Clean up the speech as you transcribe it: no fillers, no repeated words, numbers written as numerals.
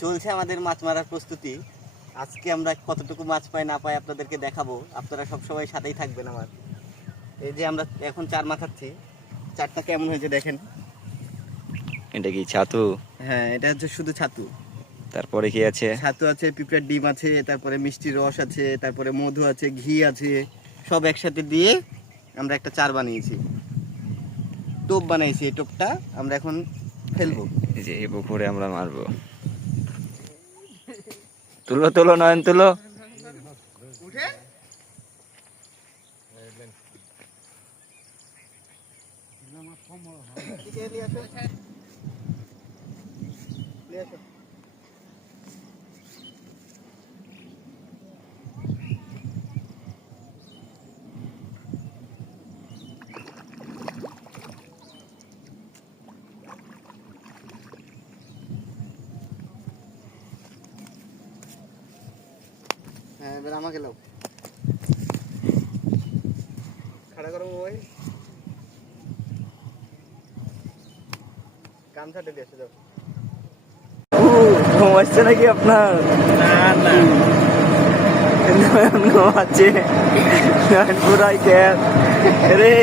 চলছে আমাদের মাছ মারার প্রস্তুতি। আজকে আমরা কতটুকু মাছ পাই না পাই আপনাদেরকে দেখাবো, আপনারা সবসময় সাথেই থাকবেন আমার। এই যে আমরা এখন চার মাথাচ্ছি, চারটা কেমন হয়েছে দেখেন। এটা কি ছাতু? হ্যাঁ, এটা হচ্ছে শুধু ছাতু। তারপরে কি আছে? ছাতু আছে, পিঁপড়ার ডিম আছে, তারপরে মিষ্টি রস আছে, তারপরে মধু আছে, ঘি আছে, সব একসাথে দিয়ে আমরা একটা চার বানিয়েছি, টোপ বানাইছি। এই টোপটা আমরা এখন ফেলবো। এই যে এই পুকুরে আমরা মারবো। তুলো তুলো নয়ন তুলো। উঠে হ্যাঁ, এবার আমাকে লাও, খাড়া করো মোবাইল, গামছাটা দিয়ে এসে যাও। ঘুমাচ্ছে নাকি আপনার? না না, নয়ন ঘুমাচ্ছে, নয়ন পুরাই ক্যার রে।